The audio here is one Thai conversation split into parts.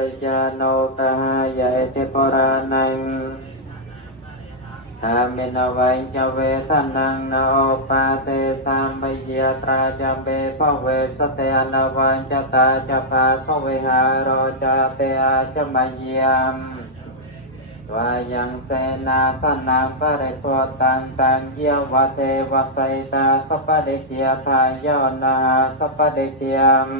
ริยาโนกหายะเทปรานังอามินวัยเวทนังนาโอปาเตสัมปยตราจเบภเวสเตอนวัญจตาจปาสวิหารจเตอาจมยัมวายังเสนาสนังปริโภตันตังเยวะเทวะไสตาสัพพะเดเกียทายอนาสัพพะเดเกียม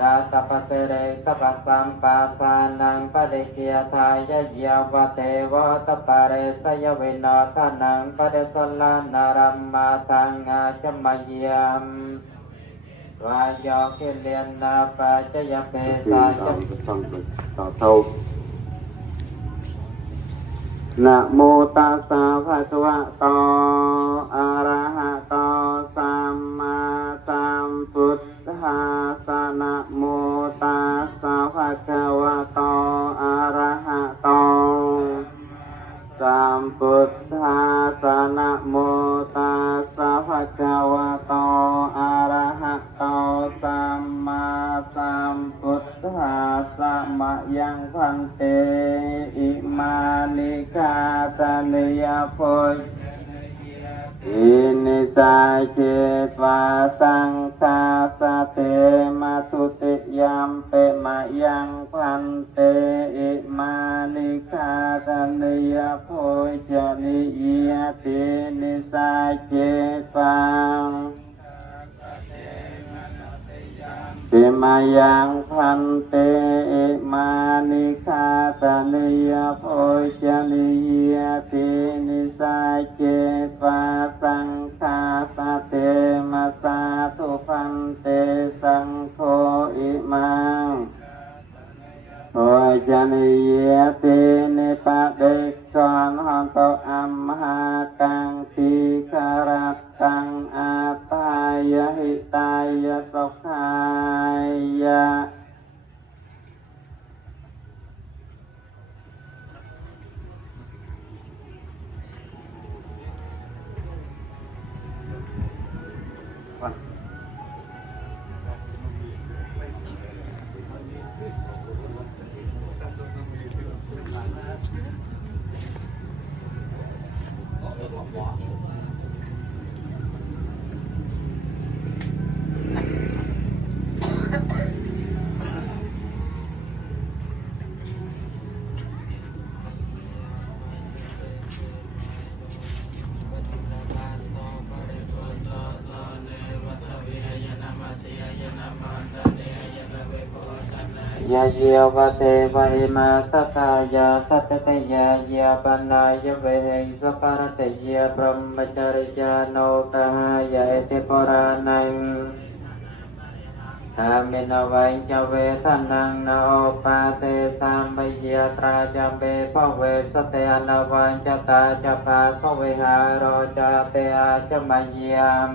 ตาตปะเสเรสัพพสัมปัสสานังปะเดเกียทายะเยวะเทวะตปะเรสยวินาทานังปะเดสลานารัมมาทังอาจมยัมวายโยคิเลียนนาปัจจยเปสาจต่อเท่านะโมตัสสะภะคะวะโตอะระหะโตสัมมาสัมพุทธัสสะนะโมตัสสะภะคะวะโตอะระหะโตสัมพุทธัสสะนะโมตัสสะภะคะวะโตอะระหะโตสัมมาสัมพุทธัสสะมะยังพันเตอิมานิกาตานิยโพยอินิสาเจตวาสังฆาสเตมาตุติยัมเปมายังพันเตอิมานิกาตานิยโพยจนิยตินิสาเจตวังเปมายังพันเตอิมานิคาตานิยโพจนิยตินิสาเจตวาสังฆาสเตมาสาธุพันเตสังโฆอิมังโพจนิยตินิปะเดชอนหันโตอัมหากังติคารัตตังอาตายะหิตายะสุขายะยะเยวะเทวะอิมาสัทธายาสัตตยายาปนายเวหิสัพพะเตยะพรหมจริยาโนกหายะเทปรานังอามินวัยเวทนังนาโอปาเตสัมปยตราจเบภเวสเตอนวัญจตาจปาสวิหารจเตอาจมยัม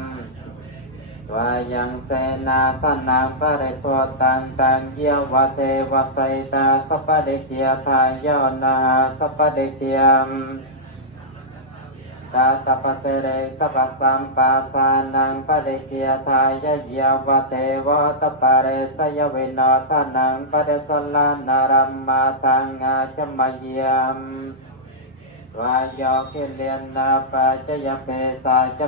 วายังเสนาสนังปริโภตันตังเยวะเทวะไสตาสัพพะเดเกียทายอนาสัพพะเดเกียมตาตปะเสเรสัพพสัมปัสสานังปะเดเกียทายะเยวะเทวะตปะเรสยวินาทานังปะเดสลานารัมมาทังอาจมยัมวายโยคิเลียนนาปัจจยเปสาจ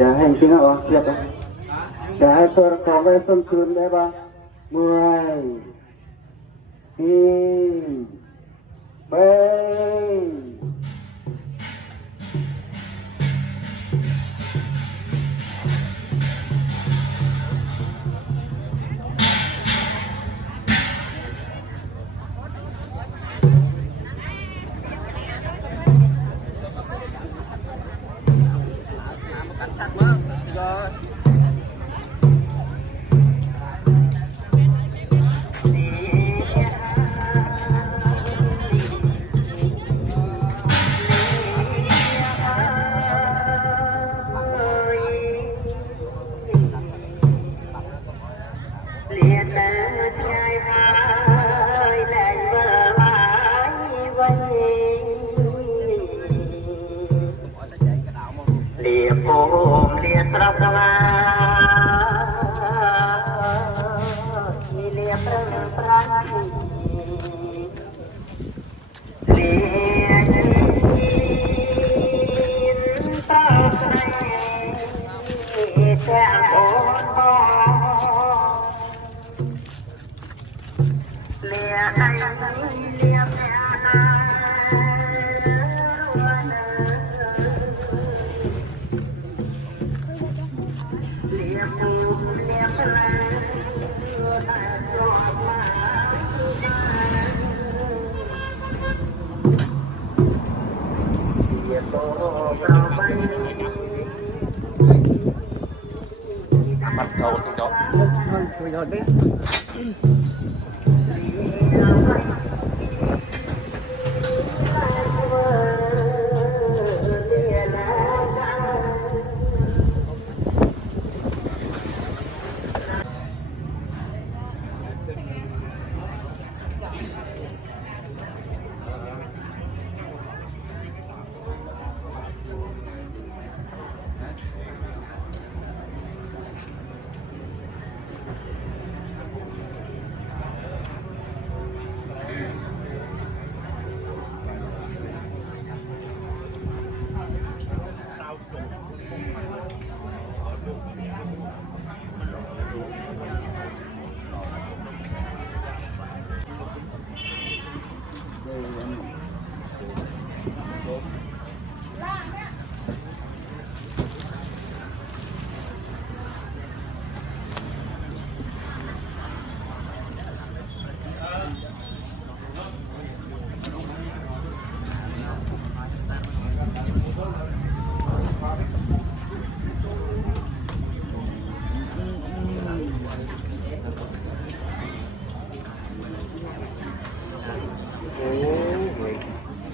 จะให้จริงเหรอเรียบร้อยจะให้ตัวของไว้ต้นคืนได้บ้างเมื่อยเบ้ mặt cầu thì đó rồi đi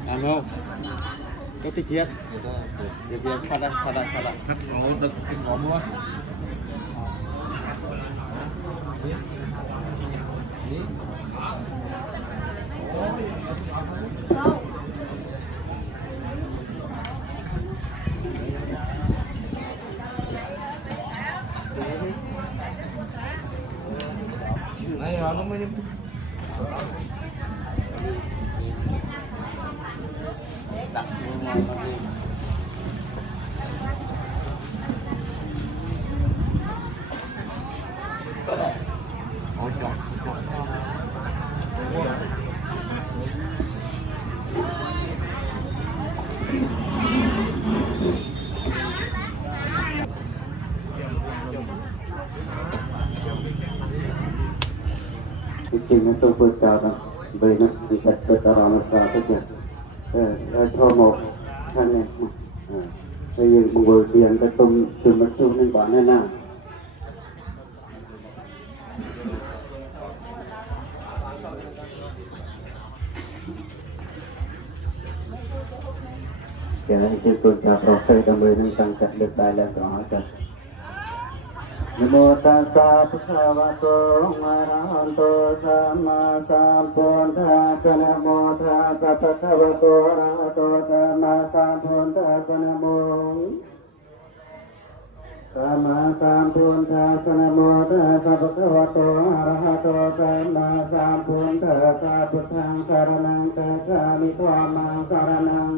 Ano? Có tích thiết. Tiếp phát đây. thắt nó đứt cái ngón quá này nó mới Đặt vô ngon lắm đi. ôi trời Chính là tôi vừa chào rằng về nó thì thật sự là nó sao thế nhỉ cho một thân này bây giờ một buổi tiền cái tôm từ mặt xuống lên bán này nào cái này thì tôi chào rồi để mình tăng cắt được đại là đó chứ Namo tassa bhagavato arahato samma sambuddhassa Namo tassa bhagavato arahato samma sambuddhassa Namo sambuddhassa Namo tassa bhagavato arahato samma sambuddhassa Buddhaṃ saranam gacchāmi Dhammāṃ saranam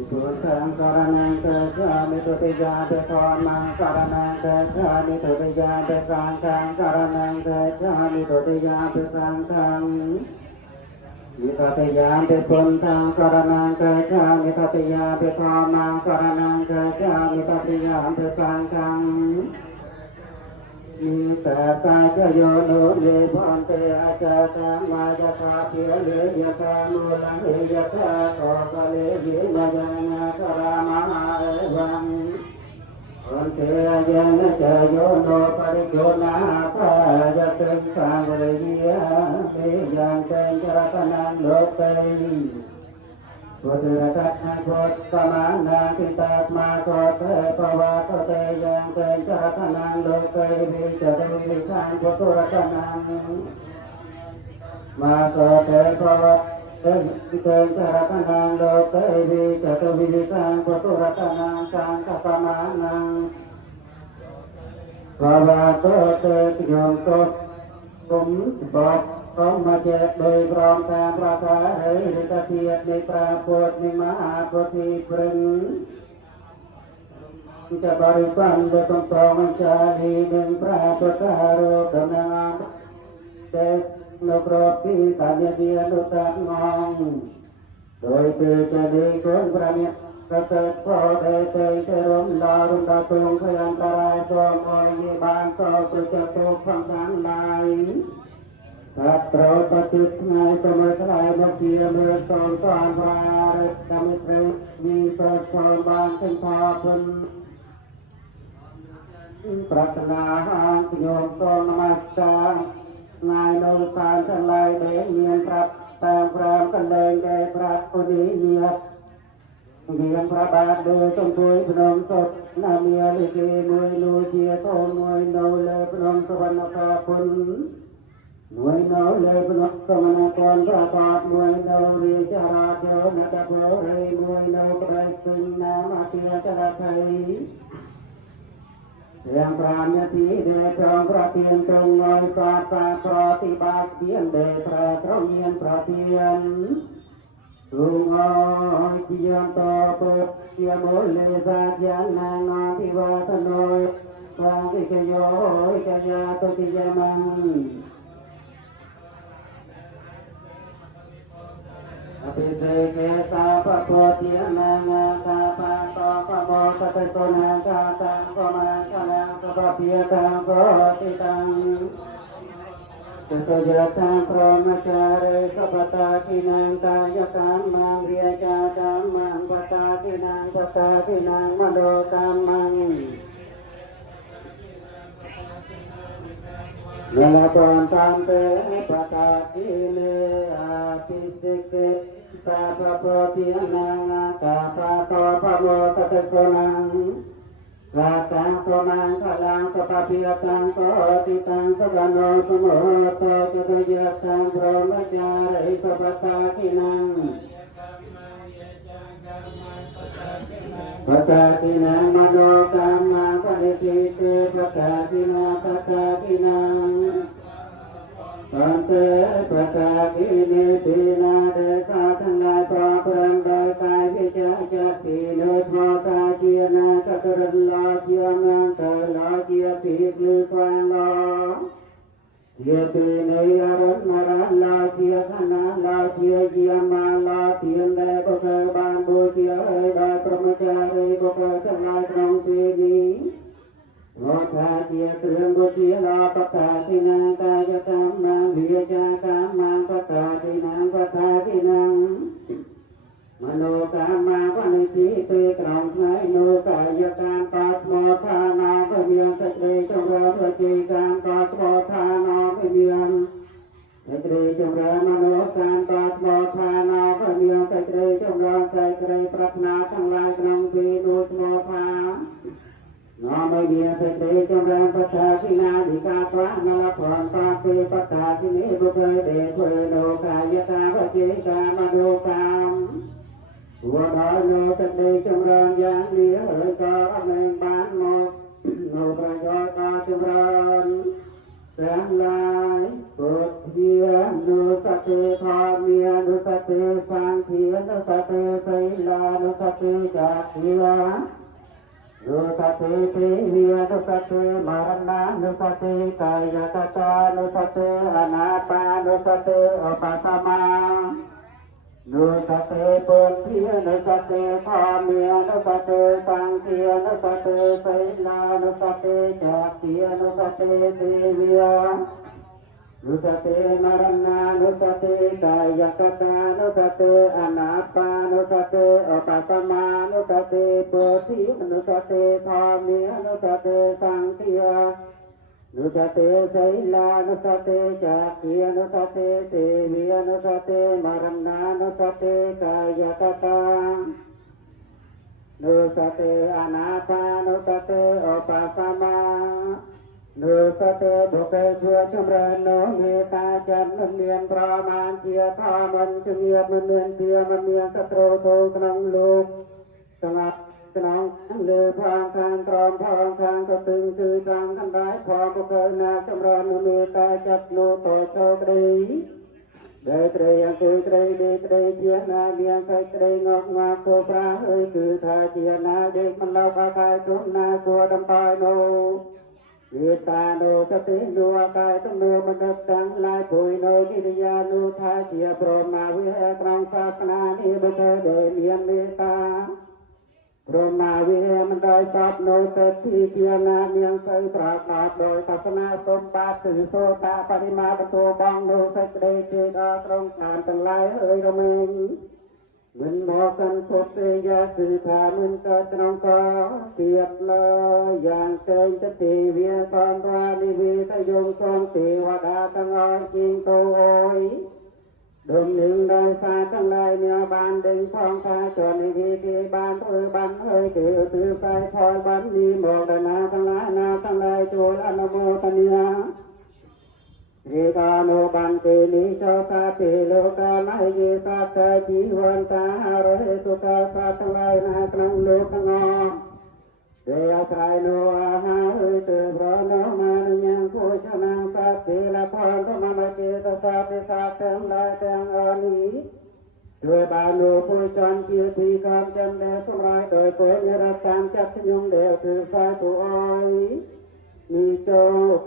Buddhaṃ saranam gacchāmi Tutiyāpi Dhammāṃ saranam gacchāmi Tutiyāpi Saṅghāṃ saranam gacchāmi Tutiyāpi Saṅghāṃ Vitatiyāpi Buddhaṃ saranam gacchāmi Tatiyāpi Dhammāṃ saranam gacchāmi Tatiyāpi Saṅghāṃ นิสัตจโยโนเลพันเตอาจาตมายาคาเพียเลยะคาโนลังเอยะคาโตกะเลเยมะยังคารามหาเอวังอันเตยันจโยโนปริโยนาภายะตึงสังเรยะเมยังเตจรตนังโลกเตพุทธะกัตถะพุทธมานังทิตัสมาโตเตปวะโตเตยังเตจรตนังโลกเตวิจเตวิคันพุทธรัตนังมาโตเตปวะเตเตจรตนังโลกเตวิจเตวิคันพุทธรัตนังสังฆปมานังภวะโตเตโยมโตผมบอกต้องมาเจ็บโดยพร้อมตามประกาศให้กระเทียบในปราโพธิในมหาโพธิพรึงจะบริกรรมโดยต้องต้องจารีหนึ่งพระประกาศโรกนาเจตโนกรปีตาเดียนุตัดงองโดยเกิดจะดีคนประเมียกระเกิดพอได้เตยจะร่มดารุณดาตรงพยันตรายก็มอยเยบางก็ประจับตกฟังทางลายถ้าเราปฏิบัติในสมัยใดนักเรียนเมื่อสอนสอนพระดำเนินมีประสบบางเป็นพาพันปรารถนาหางโยมตนนมัสการนายโนการทั้งหลายเดียนเมียนพระตามพระกันแดงใจพระอุณิเนียเมียนพระบาทโดยต้องคุยพนมสดนาเมียลิเกมวยลูเจียโตมวยโนเลพนมสวรรณคาพุนหน่วยโนเลยพนกสมณกรประกาศหน่วยโนรีจาราเจนัตโพเรหน่วยโนกระสุนนามาเตียจระไทยเสียงปราณทีเดชองประเทียนตรงงอยปราปปรติบาทเทียนเดชพระเจ้าเมียนประเทียนตุงอ้อยเทียนต่อปดเทียมเลสาจานนางาทิวาสโนยบางกิจโยกยาตุติยมังอภิเษกสาปโพธินังกาปังโตปโมตตะโกนังกาตังโกมังคลังปะเปียตังโกติตังตุตยะตังพรหมจาริสัพพตากินังกายกรรมังเรียจากัมมังปตากินังปตากินังมโนกรรมังเวลาปอนตามเตปตากิเลอาภิเษกสาปโพธินังกาปะโตปโมตตะโกนังกาตังโกมังคลังสปะเปียตังโกติตังสกโนสมุโตจตุยะตังพรหมจาริสัพพตากินังปตากินังมโนกรรมังปฏิทิเตปตากินังปตากินังปันเตปตากินิปินาเดชาทั้งหลายปราบรามโดยกายวิจารจักขีโดยพอกาเจียนากัตรลาเจียงานเตลาเจียปีกลือควางลอเจียปีในอรันนารันลาเจียขณะลาเจียเจียมาลาเทียนแดปะเกบานบูเจียเอ๋ยได้พระมจารีปะเกทั้งหลายตรงปีนี้โลกาเจียเตือนบุจีลาปตาตินังกายกรรมังวิจากรรมังปตาตินังปตาตินังมโนกรรมังปณิทิเตกรองไนโนกายกรรมปัตโมทานาพเมียนตะเตจงระพจิกรรมปัตโมทานาพเมียนตะเตจงระมโนกรรมปัตโมทานาพเมียนตะเตจงระใจเตปรารถนาทั้งหลายกรองปีนุสโมภาน้อมไม่เบียดเตจงรังปัตตาสินาดิกาตระนลพรปาเปปัตตาสิเนบุเกเดชโนกายตาปเจกามโนกามตัวดอยโนตเตจงรังยังเดียเอกาในบ้านโนโนประโยชน์กาจงรังแสงลายปุถเทียนุสติธามีนุสติสังเทียนุสติไสลานุสติจักขีวานุสติติวิยนุสติมรณะนุสติกายตตานุสติอนาปานุสติอุปสัมมานุส สเตปุญเทียนุสเตพาเมียนุสเตสังเทียนุสเตไสลานุสเตจักเทียนุสเตเทวียนุสเตมรณานุสเตกายกตานุสเตอนาปานุสเตอปัสมานุสเตปุถินุสเตพาเมียนุสเตสังเทียนุสเตไสลานุสเตจักเทียนุสเตเทวียนุสเตมรณานุสเตกายกตานุสเตอนาปานุสเตอปัสมานุสเตบุเกชัวจำเริญโนเมตาจันมันเมียนประมาณเทียทามันจะเงียบมันเมียนเทียมันเมียนสตรูโตกนังลูกสงัดสนองเลือพางทางตรอมพางทางกระตึงคือทางทันร้ายพอบุเกนาจำเริญโนเมตาจับโนโตโชคดีเดตรียังคือตรีเดตรีเจียนาเมียงใส่ตรีงอกงาโคปราเอ้ยคือทาเจียนาเด็กมันเล่าพากายทุนนาตัวดำปายโนเวตาโนสติโนอากายตุโนมนุษย์ทั้งหลายปุยโนกิริยาโนทาเจียพรหมาวิหารองศาสนานิบุตรเดเมียนเมตาพรหมาวิหารมันได้ทรัพย์โนเตติเจียนาเมียงใส่ประกาศโดยศาสนาสมบัติถือโสตาปริมาประตูบองโนสัจเดเจกาตรงการทั้งหลายเอ่ยระเมงมันหมอกันพบเสียสื่อถามันก็ตรงก็เปียกเลยอย่างเกินจะตีเวียตอนรานิวีตยงทรงตีวดาตั้งอ้อยจริงโตโอยดมหนึ่งได้ฟาตั้งหลายเนื้อบานดึงทองฟ้าจนในทีบานบันเอ้ยเกี่ยวถือไปคอยบันมีหมอกนาทั้งหลายนาทั้งหลายโจรอนุโมทนาเอกาโนบันเตนิโชคาเปโลกาไมเยสัตจีวันตาหะเรตุกาสัตทั้งหลายนาครังโลกงอเดียทายโนอาหาเอเตพระโนมานุยังโคชนังสัตเตละพรธรรมเจตสัตเตสัตทั้งหลายทั้งอานิด้วยบานุโคจรเกียรติกรรมจันเดชรายโดยโกยรัตานจักยงเดวถือสายตัวอ้อยมีโจ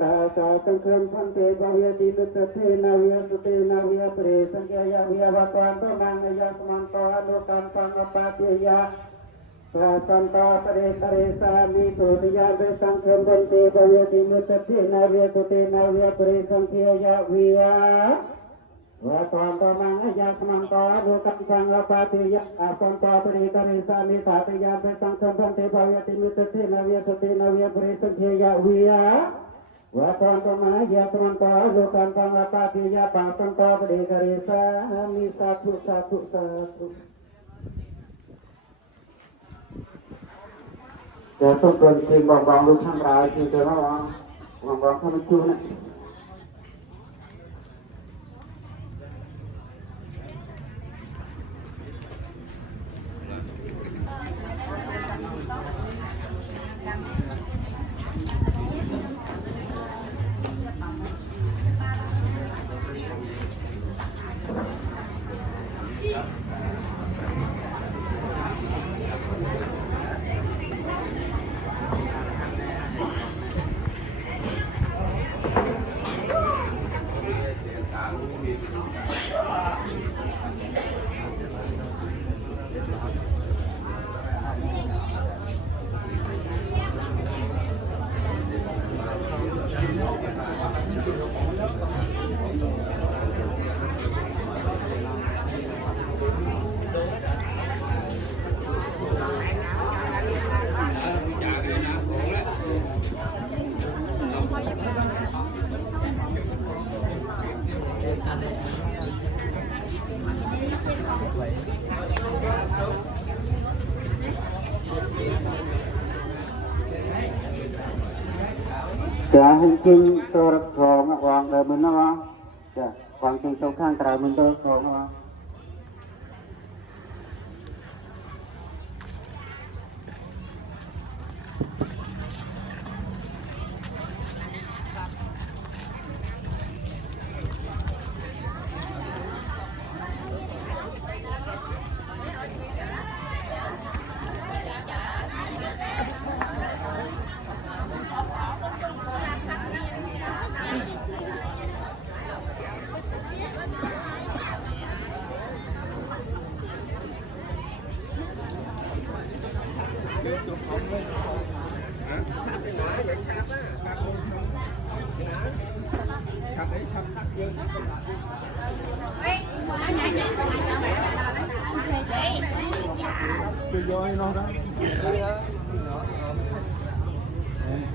กาสาสังฆพันเตบาวิติตุเทนาวิสุเตนาวิปริสังเกยวิวัตวันตมังยาสมันโตอนุกันปังอปาติยาสันตาปริตริสามิตุติยาเบสังฆพันเตบาวิติมุตเทนาวิสุเตนาวิปริสังเกยวิวัตวันตมังยาสมันโตอนุกันปังอปาติยาสันตาปริตริสามิตุติยาเบสังฆพันเตบาวิติมุตเทนาวิสุเตนาวิปริสังเกยวิวัตวันตมังยาสมันโตอนุกันปังอปาติยาสันตาปริตริสามิสาธุสาธุสาธุจะต้องเกินจริงบอกลูกทั้งหลายจริงจะว่าบอกให้มันชูนะจะให้จริงตัวรักษาวางเดิมมันนะวะจะวางจริงตรงข้างตรามันตัวรักษานะวะ Rồi nó đó.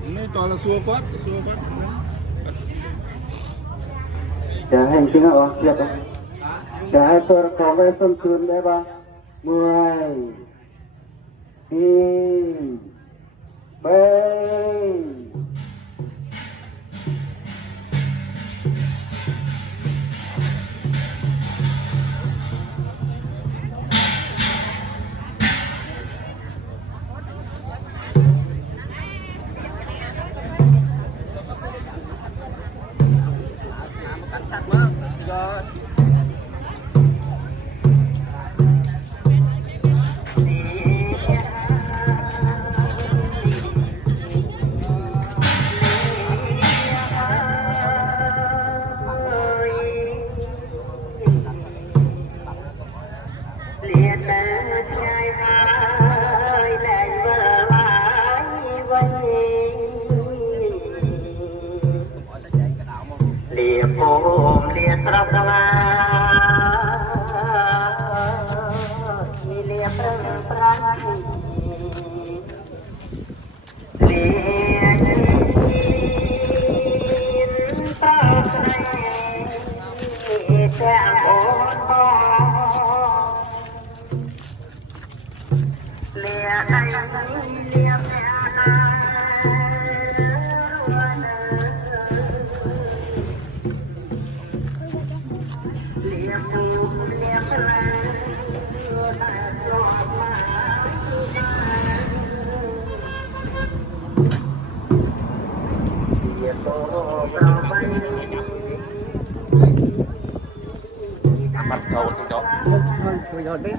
Này toàn là xua quát. Jangan kena wakil apa. Jangan terkawal sentun apa. Mulai. Baik. Mặt cầu thì chó. Thôi rồi đấy.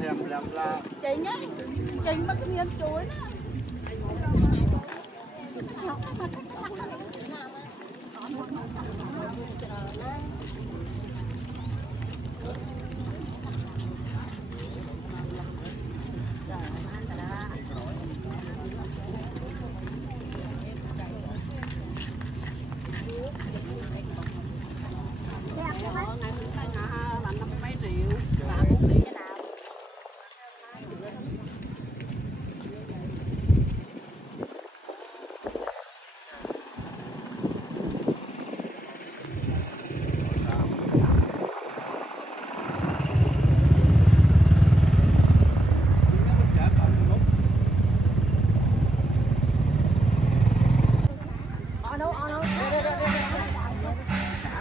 thèm làm la chị nhá chị mất miếng chuối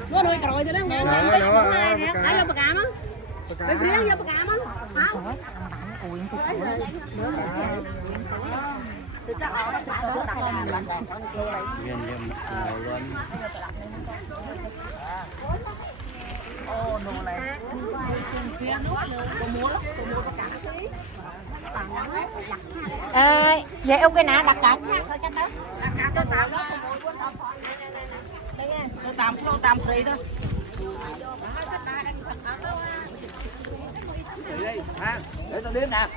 Mua nuôi rồi cho nó ngang ngang đi, không ai nè. Lấy vô bạc cam á. Lấy riêng vô bạc cam á. Không. Vậy ông cái nào đặt cọc Tạm free đó. Để tao đếm nè.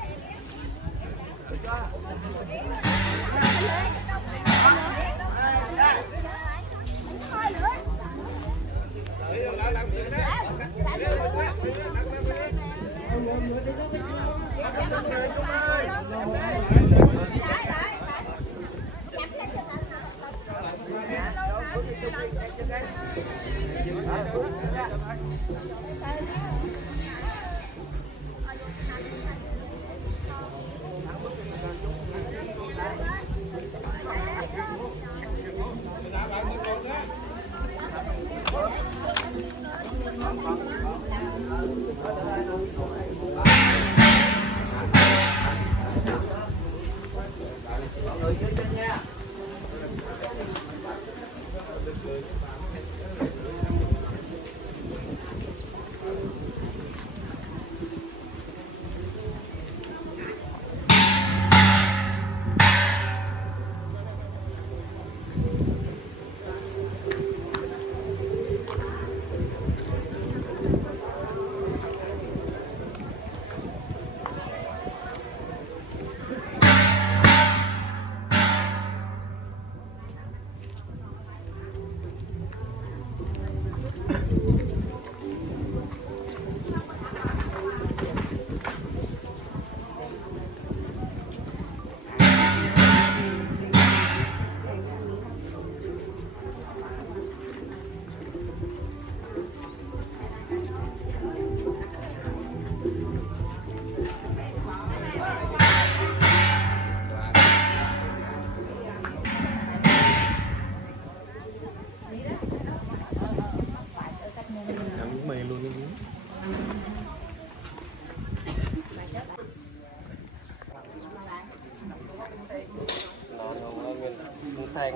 xanh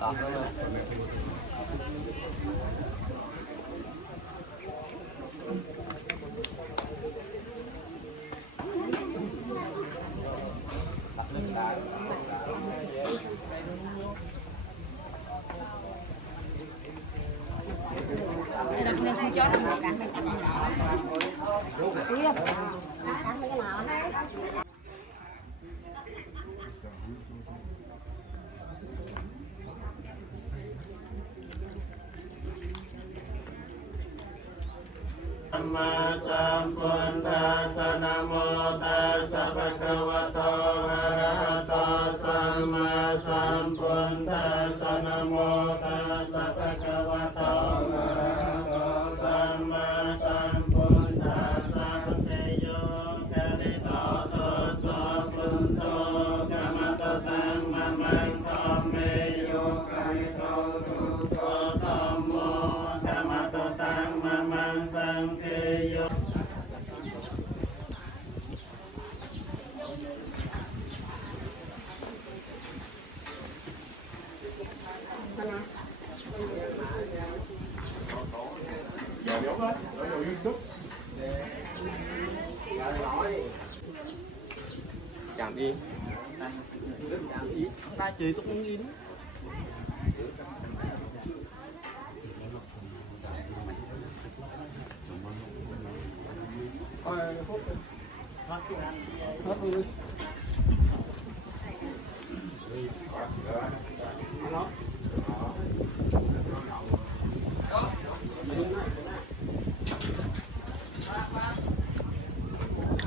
đó luôn. Ma sam pun tasana mo tassa bhagavato arahato samma sambuddhassa namo tassa bhagavato arahato samma sambuddhassa teyo kalito so punto kamato chạm đi ta chơi tôi không in hết rồi.